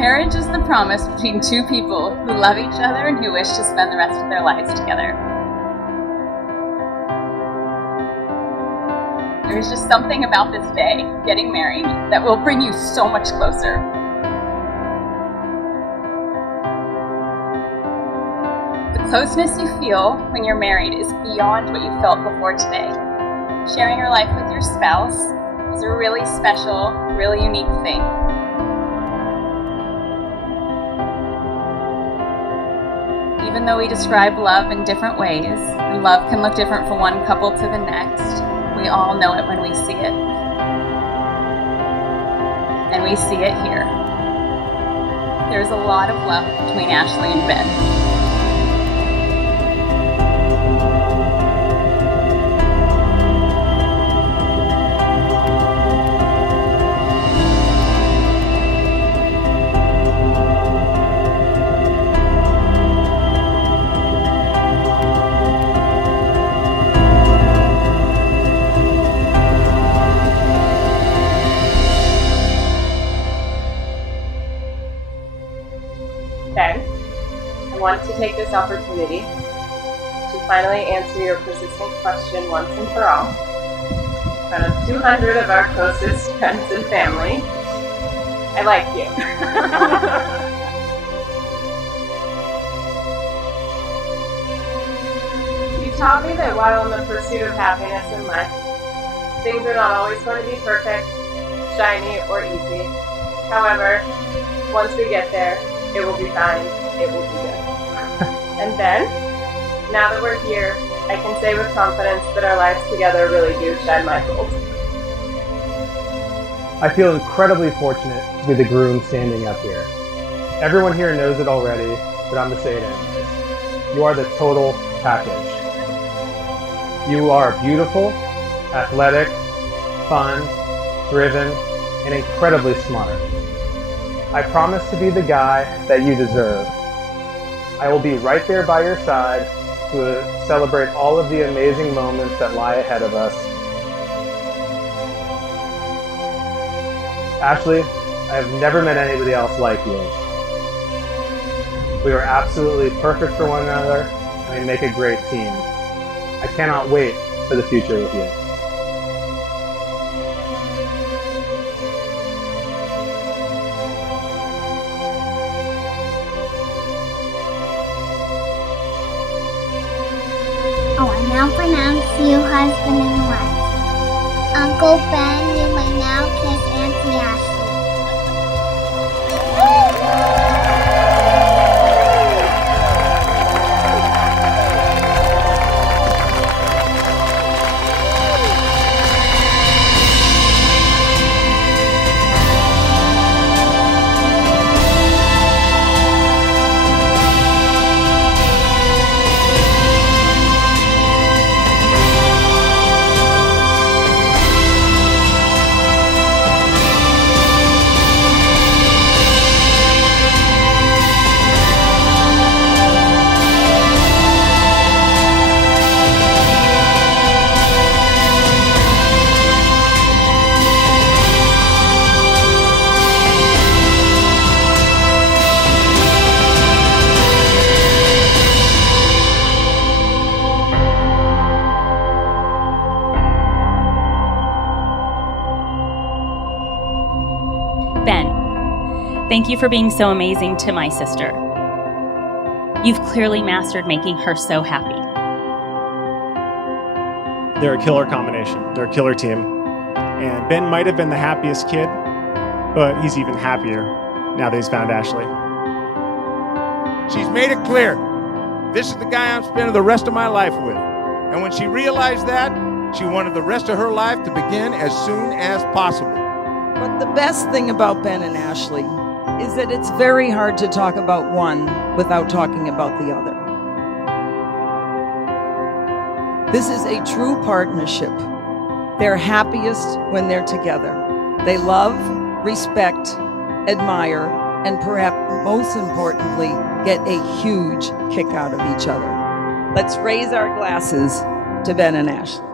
Marriage is the promise between two people who love each other and who wish to spend the rest of their lives together. There's just something about this day, getting married, that will bring you so much closer. The closeness you feel when you're married is beyond what you felt before today. Sharing your life with your spouse is a really special, really unique thing. Even though we describe love in different ways, and love can look different from one couple to the next, we all know it when we see it. And we see it here. There's a lot of love between Ashli and Ben. Ben, I want to take this opportunity to finally answer your persistent question once and for all. In front of 200 of our closest friends and family, I like you. You taught me that while in the pursuit of happiness in life, things are not always going to be perfect, shiny, or easy. However, once we get there, it will be fine. It will be good. And then, now that we're here, I can say with confidence that our lives together really do shine my gold. I feel incredibly fortunate to be the groom standing up here. Everyone here knows it already, but I'm going to say it anyways. You are the total package. You are beautiful, athletic, fun, driven, and incredibly smart. I promise to be the guy that you deserve. I will be right there by your side to celebrate all of the amazing moments that lie ahead of us. Ashli, I have never met anybody else like you. We are absolutely perfect for one another, and we make a great team. I cannot wait for the future with you. Now pronounce you husband and wife. Uncle Ben, you may now kiss Auntie Ashli. Ben, thank you for being so amazing to my sister. You've clearly mastered making her so happy. They're a killer combination. They're a killer team. And Ben might have been the happiest kid, but he's even happier now that he's found Ashli. She's made it clear. This is the guy I'm spending the rest of my life with. And when she realized that, she wanted the rest of her life to begin as soon as possible. But the best thing about Ben and Ashli is that it's very hard to talk about one without talking about the other. This is a true partnership. They're happiest when they're together. They love, respect, admire, and perhaps most importantly, get a huge kick out of each other. Let's raise our glasses to Ben and Ashli.